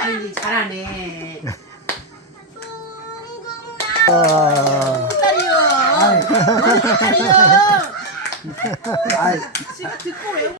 아이 잘하네. 아, 딸이요. 딸이요. 아이 지금 듣고 외운